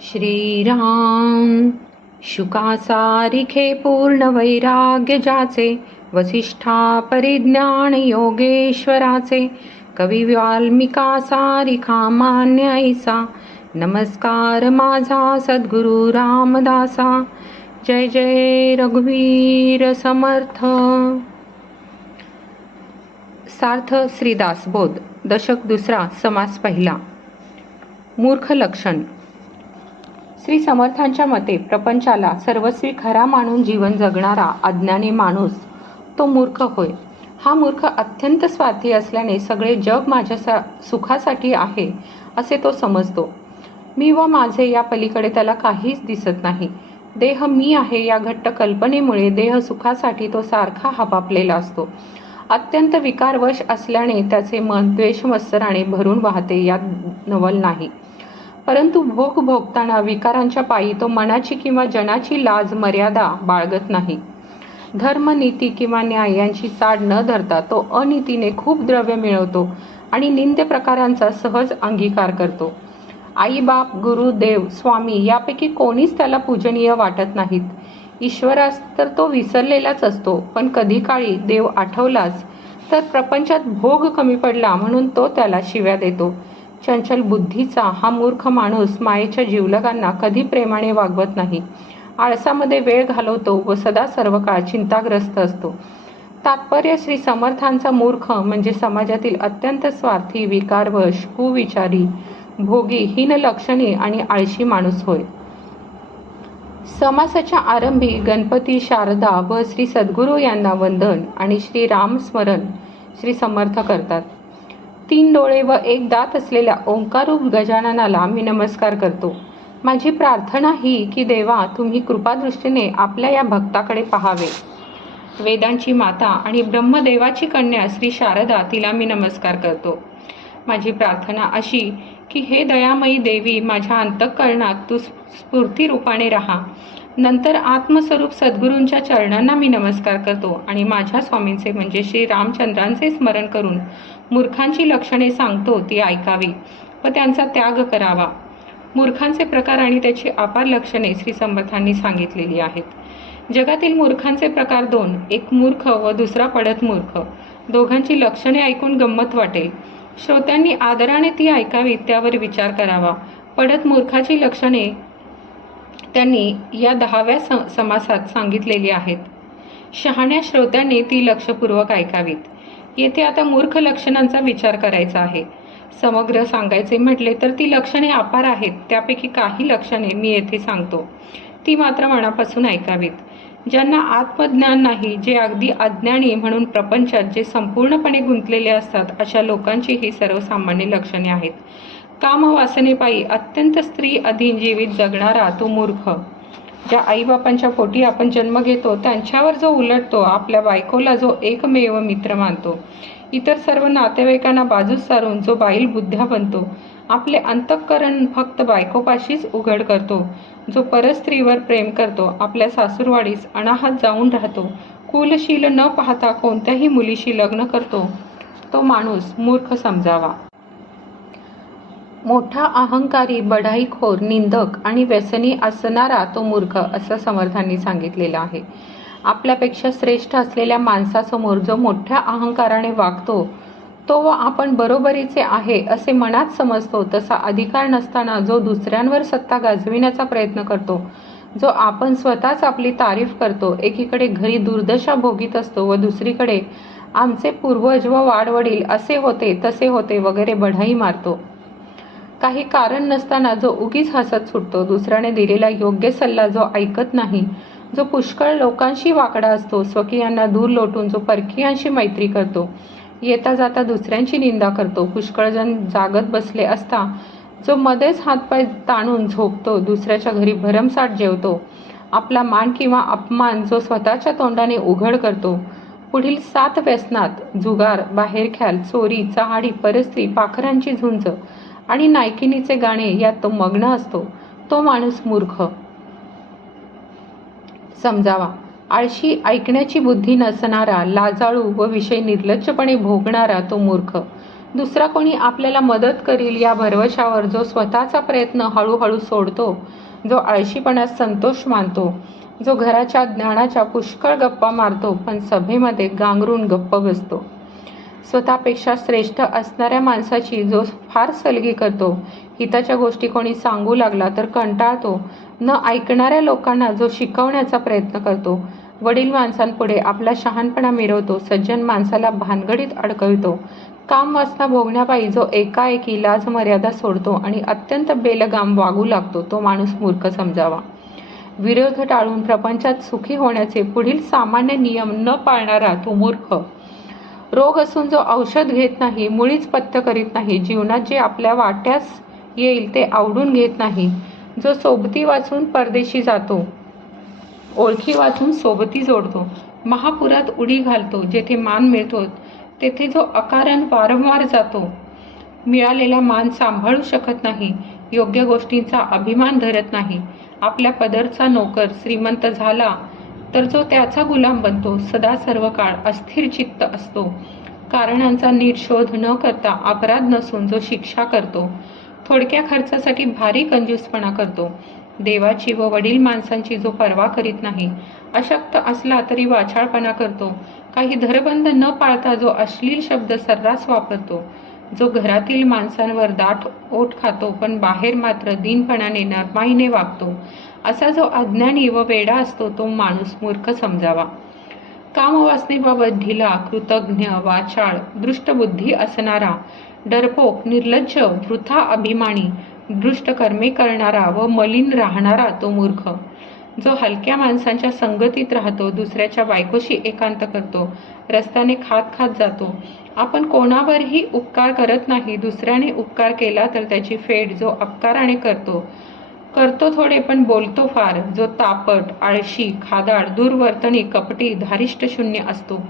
श्रीराम। शुकासारिखे पूर्ण वैराग्य ज्याचे वसिष्ठा परिज्ञान योगेश्वराचे कवी वाल्मिका सारिखा मान्य ऐसा नमस्कार माझा सद्गुरु रामदासा जय जय रघुवीर समर्थ। सार्थ श्रीदास बोध दशक दुसरा समास पहिला। मूर्ख लक्षण श्री समर्थांच्या मते प्रपंचाला सर्वस्वी खरा मानून जीवन जगणारा अज्ञानी माणूस तो मूर्ख होय. हा मूर्ख अत्यंत स्वार्थी असल्याने सगळे जग माझ्या सा सुखासाठी आहे असे तो समजतो. मी व माझे या पलीकडे त्याला काहीच दिसत नाही. देह मी आहे या घट्ट कल्पनेमुळे देह सुखासाठी तो सारखा हपापलेला असतो. अत्यंत विकारवश असल्याने त्याचे मन द्वेषमत्सराने भरून वाहते यात नवल नाही. परंतु भोग भोगताना विकारांच्या पायी तो मनाची किंवा जनाची लाज मर्यादा बाळगत नाही. धर्म नीती किंवा न्याय यांची साड न धरता तो अनितीने खूप द्रव्य मिळवतो आणि निंद्य प्रकारांचा सहज अंगीकार करतो. आई बाप गुरु देव स्वामी यापैकी कोणीच त्याला पूजनीय वाटत नाहीत. ईश्वरास तर तो विसरलेलाच असतो पण कधी काळी देव आठवलाच तर प्रपंचात भोग कमी पडला म्हणून तो त्याला शिव्या देतो. चंचल बुद्धीचा हा मूर्ख माणूस मायेच्या जीवलगांना कधी प्रेमाने वागवत नाही. आळसामध्ये वेळ घालवतो व सदा सर्व काळ चिंताग्रस्त असतो. तात्पर्य श्री समर्थांचा मूर्ख म्हणजे समाजातील अत्यंत स्वार्थी विकारवश कुविचारी भोगी हीन लक्षणी आणि आळशी माणूस होय. समासाच्या आरंभी गणपती शारदा व श्री सद्गुरू यांना वंदन आणि श्री राम स्मरण श्री समर्थ करतात. तीन डोळे व एक दात असलेल्या ओंकारूप गजाननाला मी नमस्कार करतो. माझी प्रार्थना ही की देवा तुम्ही कृपादृष्टीने आपल्या या भक्ताकडे पाहावे. वेदांची माता आणि ब्रह्मदेवाची कन्या श्री शारदा तिला मी नमस्कार करतो. माझी प्रार्थना अशी की हे दयामयी देवी माझ्या अंतःकरणात तू स्फूर्ती रूपाने राहा. नंतर आत्मस्वरूप सद्गुरूंच्या चरणांना मी नमस्कार करतो आणि माझ्या स्वामींचे म्हणजे श्री रामचंद्रांचे स्मरण करून मूर्खांची लक्षणे सांगतो ती ऐकावी व त्यांचा त्याग करावा. मूर्खांचे प्रकार आणि त्याची अपार लक्षणे श्री समर्थांनी सांगितलेली आहेत. जगातील मूर्खांचे प्रकार दोन एक मूर्ख व दुसरा पडत मूर्ख. दोघांची लक्षणे ऐकून गंमत वाटेल. श्रोत्यांनी आदराने ती ऐकावी त्यावर विचार करावा. पडत मूर्खाची लक्षणे त्यांनी या दहाव्या समासात सांगितलेली आहेत. शहाण्या श्रोत्यांनी ती लक्षपूर्वक ऐकावीत. येथे आता मूर्ख लक्षणांचा विचार करायचा आहे. समग्र सांगायचे म्हटले तर ती लक्षणे अपार आहेत त्यापैकी काही लक्षणे मी येथे सांगतो. ती मात्र मनापासून ऐकावीत. ज्यांना आत्मज्ञान नाही जे अगदी अज्ञानी म्हणून प्रपंचात जे संपूर्णपणे गुंतलेले असतात अशा लोकांची ही सर्वसामान्य लक्षणे आहेत. कामवासनेपायी अत्यंत स्त्री अधीन जीवित जगणारा तो मूर्ख. ज्या आईबापांच्या पोटी आपण जन्म घेतो त्यांच्यावर जो उलटतो आपल्या बायकोला जो एकमेव मित्र मानतो. इतर सर्व नातेवाईकांना बाजूस सारून जो बाईल बुद्ध्या बनतो आपले अंतःकरण फक्त बायकोपाशीच उघड करतो. जो परस्त्रीवर प्रेम करतो आपल्या सासूरवाडीस अनाहत जाऊन राहतो. कुलशील न पाहता कोणत्याही मुलीशी लग्न करतो तो माणूस मूर्ख समजावा. मोठा अहंकारी बढाईखोर निंदक आणि व्यसनी असणारा तो मूर्ख असं समर्थांनी सांगितलेलं आहे. आपल्यापेक्षा श्रेष्ठ असलेल्या माणसासमोर जो मोठ्या अहंकाराने वागतो तो व आपण बरोबरीचे आहे असे मनात समजतो तसा अधिकार नसताना जो दुसऱ्यांवर सत्ता गाजविण्याचा प्रयत्न करतो जो आपण स्वतःच आपली तारीफ करतो एकीकडे घरी दुर्दशा भोगीत असतो व दुसरीकडे आमचे पूर्वज व वाडवडील असे होते तसे होते वगैरे बढाई मारतो. काही कारण नसताना जो उगीच हसत सुटतो दुसऱ्याने दिलेला योग्य सल्ला जो ऐकत नाही जो पुष्कळ लोकांशी वाकडा असतो स्वकीयांना दूर लोटून जो परकीयांशी मैत्री करतो येता जाता दुसऱ्यांची निंदा करतो पुष्कळजण जागत बसले असता जो मध्येच हातपाय ताणून झोपतो दुसऱ्याच्या घरी भरमसाठ जेवतो आपला मान किंवा अपमान जो स्वतःच्या तोंडाने उघड करतो पुढील सात व्यसनात जुगार बाहेरख्याल चोरी चहाडी परस्त्री पाखरांची झुंज आणि नायकिनीचे गाणे यात तो मग्न असतो. तो माणूस मूर्ख. समजावा. आळशी ऐकण्याची बुद्धी नसणारा लाजाळू व विषय निर्लज्जपणे भोगणारा तो मूर्ख. दुसरा कोणी आपल्याला मदत करील या भरवशावर जो स्वतःचा प्रयत्न हळूहळू सोडतो जो आळशीपणात संतोष मानतो जो घराच्या ज्ञानाच्या पुष्कळ गप्पा मारतो पण सभेमध्ये गांगरून गप्प बसतो. स्वतःपेक्षा श्रेष्ठ असणाऱ्या माणसाची जो फार सलगी करतो हिताच्या गोष्टी कोणी सांगू लागला तर कंटाळतो. न ऐकणाऱ्या लोकांना जो शिकवण्याचा प्रयत्न करतो वडील माणसांपुढे आपला शहाणपणा मिरवतो सज्जन माणसाला भानगडीत अडकवितो. काम वासना भोगण्यापायी जो एकाएकी लाज मर्यादा सोडतो आणि अत्यंत बेलगाम वागू लागतो तो माणूस मूर्ख समजावा. विरोध टाळून प्रपंचात सुखी होण्याचे पुढील सामान्य नियम न पाळणारा तो मूर्ख. रोग असून जो औषध घेत नाही मुळीच पथ्य करीत नाही जीवनात जे आपल्या वाट्यास येईल ते आवडून घेत नाही. जो सोबती वाचून परदेशी जातो ओळखी वाचून सोबती जोडतो महापुरात उडी घालतो जेथे मान मिळतो तेथे जो अकारण वारंवार जातो मिळालेला मान सांभाळू शकत नाही योग्य गोष्टींचा अभिमान धरत नाही. आपल्या पदरचा नोकर श्रीमंत झाला तर जो त्याचा गुलाम बनतो सदा सर्व काळ अस्थिर चित्त असतो. कारणांचा नीट शोध न करता अपराध नसून जो शिक्षा करतो थोडक्या खर्चासाठी भारी कंजूसपणा करतो. देवाची व वडील माणसांची जो पर्वा करीत नाही अशक्त असला तरी वाछाळपणा करतो. काही धरबंध न पाळता जो अश्लील शब्द सर्रास वापरतो जो घरातील माणसांवर दाट ओठ खातो पण बाहेर मात्र दीनपणाने नरमाईने वागतो. असा जो अज्ञानी व वेडा असतो तो माणूस मूर्ख समजावा. कामवासनेबाबत ढिला कृतज्ञ वाचाळ दृष्टबुद्धी असणारा डरपोक निर्लज्ज वृथा अभिमानी दृष्ट कर्मे करणारा व मलिन राहणारा तो मूर्ख. जो हलक्या माणसांच्या संगतीत राहतो दुसऱ्याच्या बायकोशी एकांत करतो रस्त्याने खात खात जातो. आपण कोणावरही उपकार करत नाही दुसऱ्याने उपकार केला तर त्याची फेड जो अपकाराने करतो करतो थोडे पण बोलतो फार. जो तापट आळशी खादाड दुर्वर्तनी कपटी धारिष्ट शून्य असतो.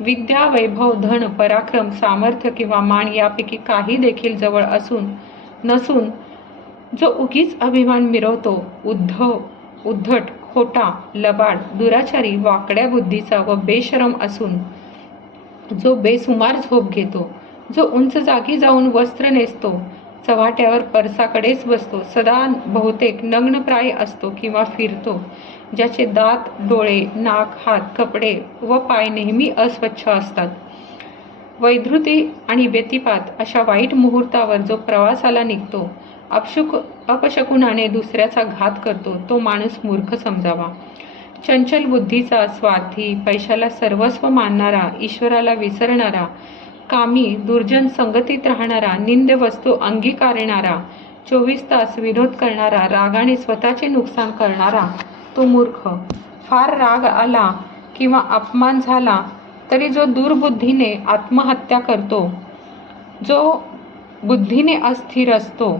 विद्या वैभव धन पराक्रम सामर्थ्य किंवा मान यापैकी काही देखील जवळ असून नसून जो उगीच अभिमान मिरवतो उद्धव उद्धट खोटा लबाड दुराचारी वाकड्या बुद्धीचा व बेशरम असून जो बेसुमार झोप घेतो जो उंच जागी जाऊन वस्त्र नेसतो चव्हाट्यावर परसाकडेच बसतो. सदा बहुतेक नग्नप्राय असतो किंवा फिरतो ज्याचे दात डोळे नाक हात कपडे व पाय नेहमी अस्वच्छ असतात. वैधृती आणि व्यतिपात अशा वाईट मुहूर्तावर जो प्रवासाला निघतो अपशुक अपशकुनाने दुसऱ्याचा घात करतो तो माणूस मूर्ख समजावा. चंचल बुद्धीचा स्वार्थी पैशाला सर्वस्व मानणारा ईश्वराला विसरणारा कामी दुर्जन संगतीत राहणारा निंद वस्तू अंगीकारणारा चोवीस तास विरोध करणारा रागाने स्वतःचे नुकसान करणारा तो मूर्ख. फार राग आला किंवा अपमान झाला तरी जो दुर्बुद्धीने आत्महत्या करतो जो बुद्धीने अस्थिर असतो.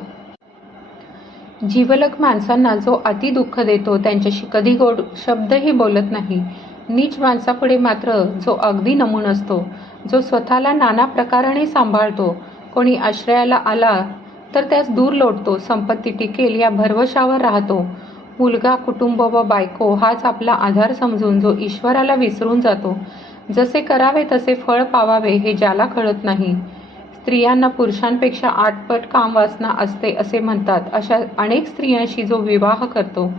जीवलक माणसांना जो अति दुःख देतो त्यांच्याशी कधी गोड शब्दही बोलत नाही. नीच माणसापुढे मात्र जो अगदी नमून असतो जो स्वतःला नाना प्रकाराने सांभाळतो कोणी आश्रयाला आला तर त्यास दूर लोटतो संपत्ती टिकेल या भरवशावर राहतो. मुलगा कुटुंब व बायको हाच आपला आधार समजून जो ईश्वराला विसरून जातो. जसे करावे तसे फळ पावावे हे ज्याला कळत नाही. स्त्रियांना पुरुषांपेक्षा आठपट कामवासना असते असे म्हणतात. अशा अनेक स्त्रियांशी जो विवाह करतो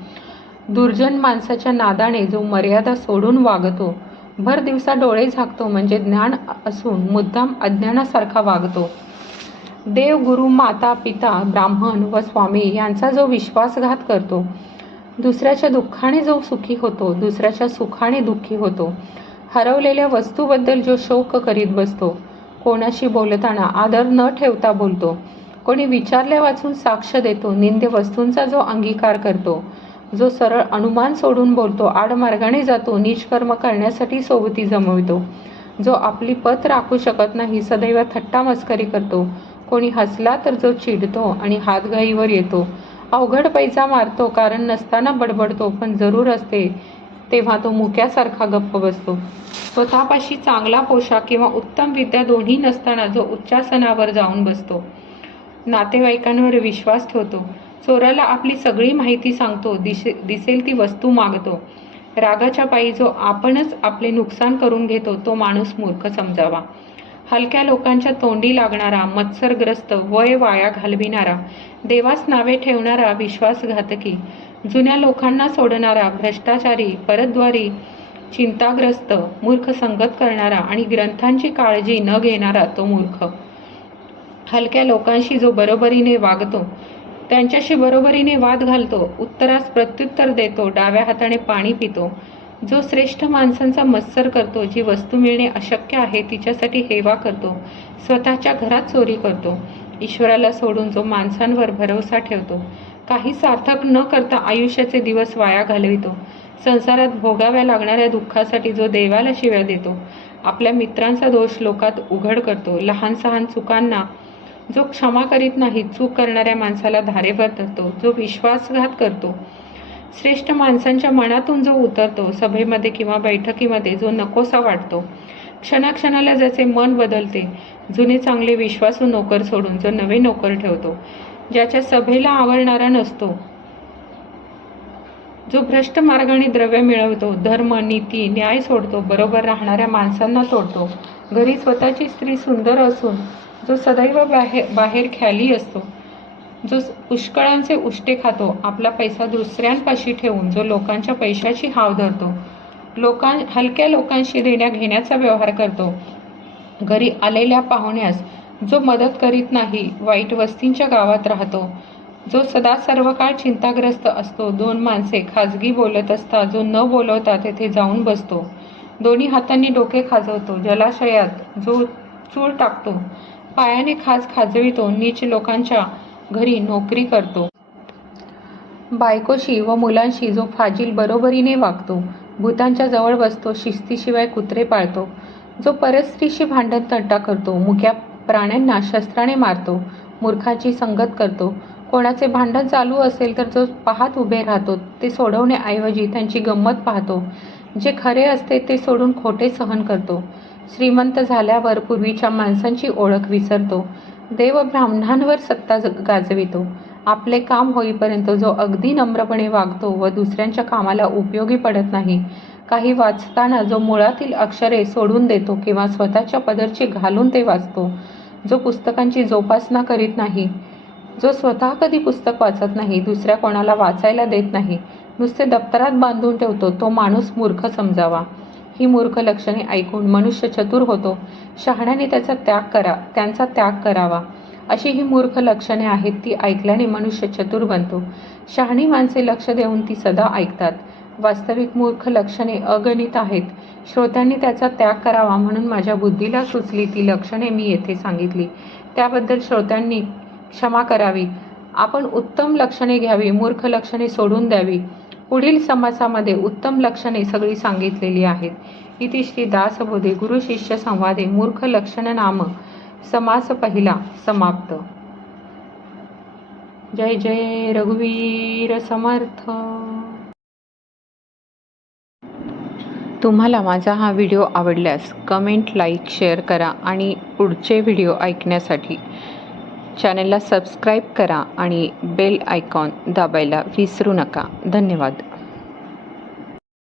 दुर्जन माणसाच्या नादाने जो मर्यादा सोडून वागतो भर दिवसा डोळे झाकतो म्हणजे ज्ञान असून मुद्दाम अज्ञानासारखा वागतो. देव गुरु माता पिता ब्राह्मण व स्वामी यांचा जो विश्वासघात करतो दुसऱ्याच्या दुःखाने जो सुखी होतो दुसऱ्याच्या सुखाने दुःखी होतो. हरवलेल्या वस्तूबद्दल जो शोक करीत बसतो कोणाशी बोलताना आदर न ठेवता बोलतो कोणी विचारल्या वाचून साक्ष देतो निंद्य वस्तूंचा जो अंगीकार करतो जो सरळ अनुमान सोडून बोलतो आडमार्गाने जातो निष्कर्म करण्यासाठी सोबती जमवितो. जो आपली पत राखू शकत नाही सदैव थट्टा मस्करी करतो. कोणी हसला तर जो चिडतो आणि हातघाईवर येतो. अवघड पैसा मारतो कारण नसताना बडबडतो पण जरूर असते तेव्हा तो मुक्यासारखा गप्प बसतो. स्वतःपाशी चांगला पोशाख किंवा उत्तम विद्या दोन्ही नसताना जो उच्चासनावर जाऊन बसतो. नातेवाईकांवर विश्वास ठेवतो. चोराला आपली सगळी माहिती सांगतो दिसे दिसेल ती वस्तू मागतो. रागाच्या पायी जो आपणच आपले नुकसान करून घेतो तो माणूस मूर्ख समजावा. हलक्या लोकांच्या तोंडी लागणारा मत्सरग्रस्त वय वाया घालविणारा देवास नावे ठेवणारा विश्वासघातकी जुन्या लोकांना सोडणारा भ्रष्टाचारी परद्वारी चिंताग्रस्त मूर्ख संगत करणारा आणि ग्रंथांची काळजी न घेणारा तो मूर्ख. हलक्या लोकांशी जो बरोबरीने वागतो त्यांच्याशी बरोबरीने वाद घालतो उत्तरास प्रत्युत्तर देतो डाव्या हाताने पाणी पितो. जो श्रेष्ठ माणसांचा मत्सर करतो जी वस्तू मिळणे अशक्य आहे तिच्यासाठी हेवा करतो स्वतःच्या घरात चोरी करतो. ईश्वराला सोडून जो माणसांवर भरोसा ठेवतो काही सार्थक न करता आयुष्याचे दिवस वाया घालवितो. संसारात भोगाव्या लागणाऱ्या दुःखासाठी जो देवाला शिव्या देतो आपल्या मित्रांचा दोष लोकात उघड करतो लहान सहान चुकांना जो क्षमा करीत नाही चूक करणाऱ्या माणसाला धारेवर धरतो जो विश्वासघात करतो. श्रेष्ठ माणसांच्या मनातून जो उतरतो सभेमध्ये किंवा बैठकीमध्ये जो नकोसा वाटतो. क्षणाक्षणाला ज्याचे मन बदलते जुने चांगले विश्वासू नोकर सोडून जो नवे नोकर ठेवतो ज्याच्या सभेला आवडणारा नसतो. जो भ्रष्ट मार्गाने द्रव्य मिळवतो धर्म नीती न्याय सोडतो बरोबर राहणाऱ्या माणसांना तोडतो. घरी स्वतःची स्त्री सुंदर असून जो सदैव बाहेर बाहेर ख्याली असतो जो पुष्कळांचे उष्टे खातो आपला पैसा दुसऱ्यांपाशी ठेवून जो लोकांच्या पैशाची हाव धरतो लोकां हलक्या लोकांशी देण्या घेण्याचा व्यवहार करतो घरी आलेल्या पाहुण्यास जो मदत करीत नाही वाईट वस्तींच्या गावात राहतो जो सदा सर्व काळ चिंताग्रस्त असतो दोन माणसे खाजगी बोलत असता जो न बोलवता तेथे जाऊन बसतो दोन्ही हातांनी डोके खाजवतो जलाशयात जो चूळ टाकतो पायाने खाज खाजवितो नीच लोकांच्या घरी नोकरी करतो. बायकोशी व मुलांशी जो फाजील बरोबरीने वागतो भूतांच्या जवळ बसतो शिस्तीशिवाय कुत्रे पाळतो जो परस्त्रीशी भांडण तंटा करतो मुक्या प्राण्यांना शस्त्राने मारतो मूर्खाची संगत करतो कोणाचे भांडण चालू असेल तर जो पाहत उभे राहतो ते सोडवण्याऐवजी त्यांची गंमत पाहतो जे खरे असते ते सोडून खोटे सहन करतो. श्रीमंत झाल्यावर पूर्वीच्या माणसांची ओळख विसरतो. देव ब्राह्मणांवर सत्ता ज- गाजवितो. आपले काम होईपर्यंत जो अगदी नम्रपणे वागतो व दुसऱ्यांच्या कामाला उपयोगी पडत नाही काही वाचताना जो मुळातील अक्षरे सोडून देतो किंवा स्वतःच्या पदरची घालून ते वाचतो जो पुस्तकांची जोपासना करीत नाही जो स्वतः कधी पुस्तक वाचत नाही दुसऱ्या कोणाला वाचायला देत नाही नुसते दप्तरात बांधून ठेवतो तो माणूस मूर्ख समजावा. ही मूर्ख लक्षणे ऐकून मनुष्य चतुर होतो. शहाण्याने त्याचा त्याग करा त्यांचा त्याग करावा. अशी ही मूर्ख लक्षणे आहेत ती ऐकल्याने मनुष्य चतुर बनतो. शहाणी माणसे लक्ष देऊन ती सदा ऐकतात. वास्तविक मूर्ख लक्षणे अगणित आहेत. श्रोत्यांनी त्याचा त्याग करावा म्हणून माझ्या बुद्धीला सुचली ती लक्षणे मी येथे सांगितली. त्याबद्दल श्रोत्यांनी क्षमा करावी. आपण उत्तम लक्षणे घ्यावी मूर्ख लक्षणे सोडून द्यावी. पुढील समासामध्ये उत्तम लक्षणे सगळी सांगितलेली आहेत. इति श्री दासबोधे गुरु शिष्य संवादे मूर्ख लक्षण नाम समास पहिला समाप्त. जय जय रघुवीर समर्थ. तुम्हाला माझा हा व्हिडिओ आवडल्यास कमेंट लाईक शेअर करा आणि पुढचे व्हिडिओ ऐकण्यासाठी चॅनलला सबस्क्राईब करा आणि बेल आयकॉन दाबायला विसरू नका. धन्यवाद.